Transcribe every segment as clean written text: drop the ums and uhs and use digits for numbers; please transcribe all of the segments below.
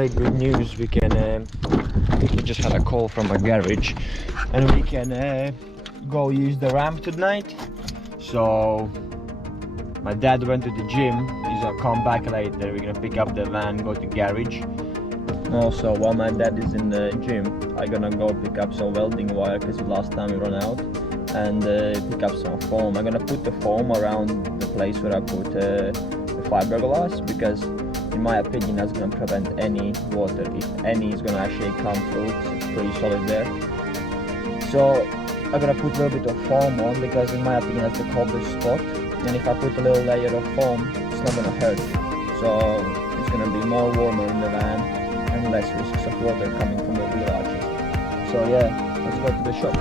Alright, good news. We just had a call from a garage, and we can go use the ramp tonight. So my dad went to the gym. He's gonna come back later. We're gonna pick up the van, go to garage. Also, while my dad is in the gym, I'm gonna go pick up some welding wire because last time we ran out, and pick up some foam. I'm gonna put the foam around the place where I put the fiberglass, because in my opinion that's gonna prevent any water, if any is gonna actually come through, because it's pretty solid there. So I'm gonna put a little bit of foam on, because in my opinion that's the coldest spot, and if I put a little layer of foam, it's not gonna hurt. So it's gonna be more warmer in the van and less risks of water coming from the wheel arches. So yeah, let's go to the shop.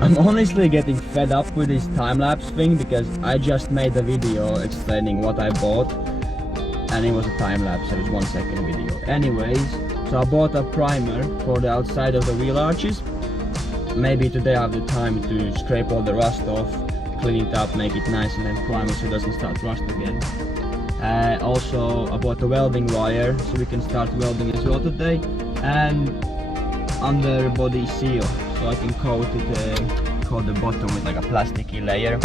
I'm honestly getting fed up with this time-lapse thing, because I just made a video explaining what I bought and it was a time-lapse, so it was 1 second video. Anyways, so I bought a primer for the outside of the wheel arches. Maybe today I have the time to scrape all the rust off, clean it up, make it nice, and then prime it so it doesn't start rust again. Also I bought a welding wire so we can start welding as well today, and underbody seal, so I can coat the bottom with like a plasticky layer.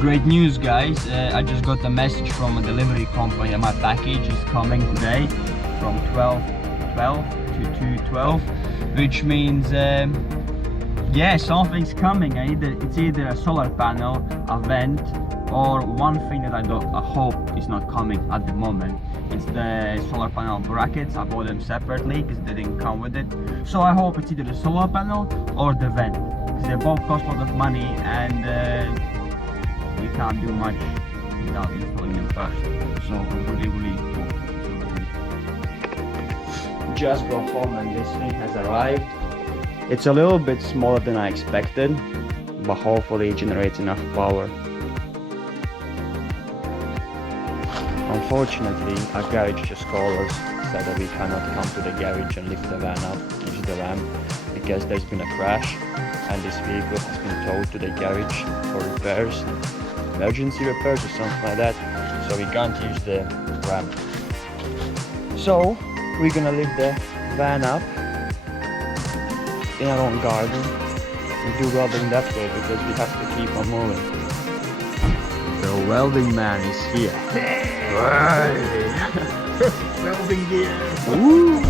Great news, guys, I just got a message from a delivery company that my package is coming today from 12:12 to 2:12, which means yeah, something's coming. It's either a solar panel, a vent, or one thing that I hope is not coming at the moment. It's the solar panel brackets. I bought them separately because they didn't come with it. So I hope it's either the solar panel or the vent, because they both cost a lot of money, and we can't do much without installing them first. So I'm really just got home and this thing has arrived. It's a little bit smaller than I expected, but hopefully it generates enough power. Unfortunately, our garage just called us, said that we cannot come to the garage and lift the van up, use the ramp, because there's been a crash and this vehicle has been towed to the garage for repairs, emergency repairs or something like that, so we can't use the ramp. So we're gonna lift the van up in our own garden and do welding that way, because we have to keep on moving. The welding man is here. Welding gear. Woo!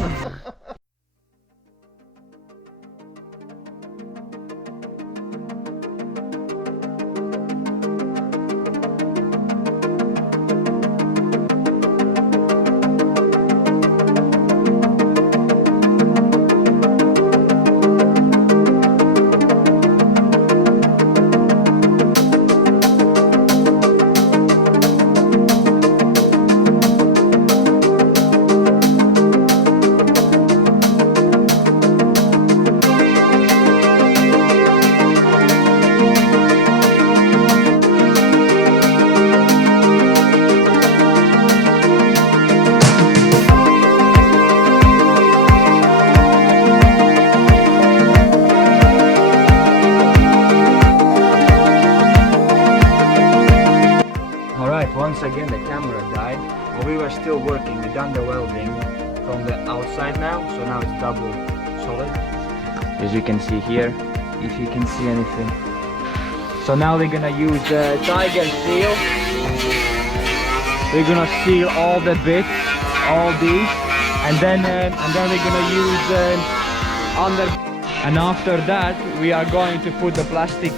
Once again the camera died, but we were still working. We done the welding from the outside now, so now it's double solid, as you can see here, if you can see anything. So now we're gonna use tiger seal. We're gonna seal all the bits, all these, and then we're gonna use under. And after that, we are going to put the plastic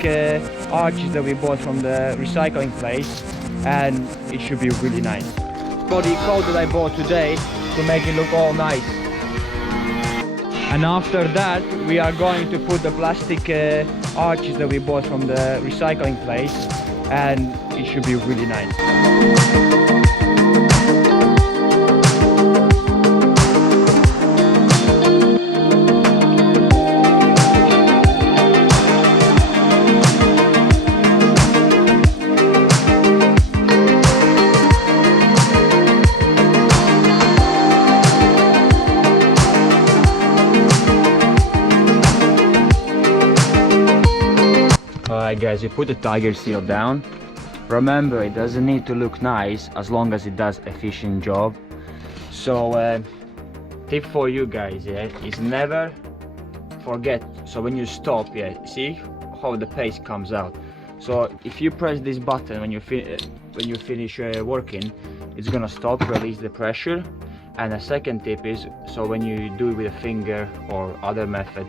arches that we bought from the recycling place, and it should be really nice. Body coat that I bought today to make it look all nice. And after that, we are going to put the plastic arches that we bought from the recycling place, and it should be really nice. Alright guys, we put the tiger seal down. Remember, it doesn't need to look nice as long as it does efficient job. So tip for you guys, yeah, is never forget. So when you stop, yeah, see how the paste comes out. So if you press this button when you finish working, it's gonna stop, release the pressure. And a second tip is, so when you do it with a finger or other method,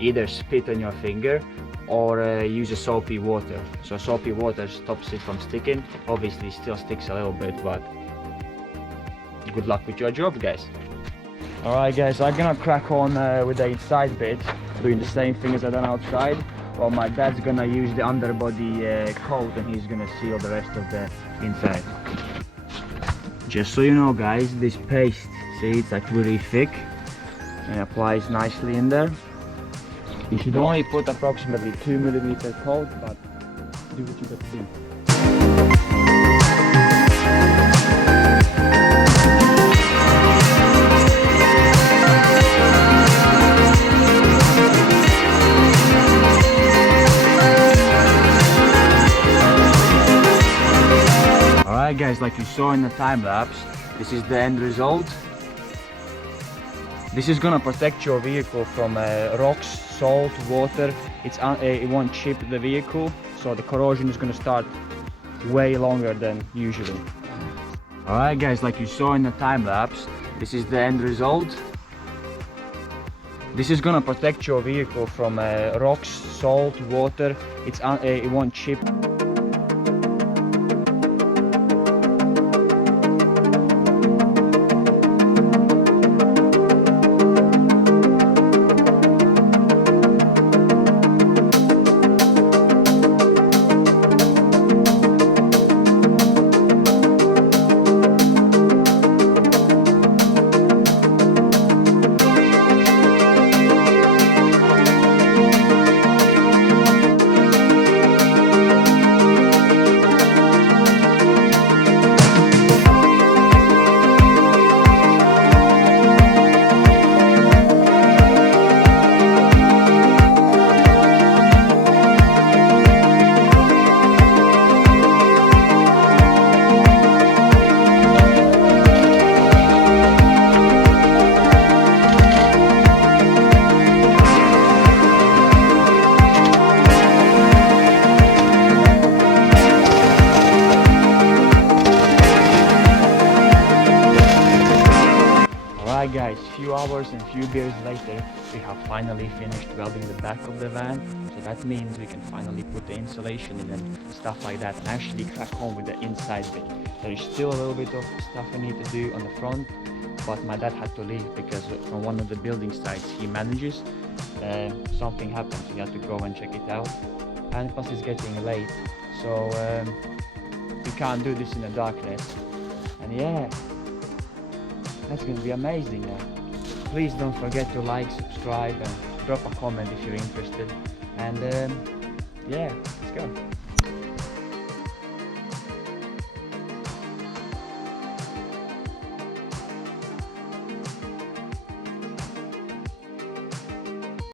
either spit on your finger or use a soapy water. So soapy water stops it from sticking. Obviously still sticks a little bit, but good luck with your job, guys. Alright guys, I'm gonna crack on with the inside bit, doing the same thing as I done outside. Well, my dad's gonna use the underbody coat, and he's gonna seal the rest of the inside. Just so you know guys, this paste, see, it's like really thick and applies nicely in there. You should only put approximately 2mm coat, but do what you got to do. Alright guys, like you saw in the time lapse, this is the end result. This is gonna protect your vehicle from rocks, salt, water. It won't chip the vehicle, so the corrosion is gonna start way longer than usually. Alright guys, like you saw in the time lapse, this is the end result. This is gonna protect your vehicle from rocks, salt, water. It won't chip. Alright guys, few hours and few beers later, we have finally finished welding the back of the van. So that means we can finally put the insulation in and stuff like that, and actually crack on with the inside bit. There is still a little bit of stuff I need to do on the front, but my dad had to leave because from one of the building sites he manages, something happened, so he had to go and check it out. And plus it's getting late, so we can't do this in the darkness. And yeah, that's going to be amazing now. Please don't forget to like, subscribe, and drop a comment if you're interested. And yeah, let's go.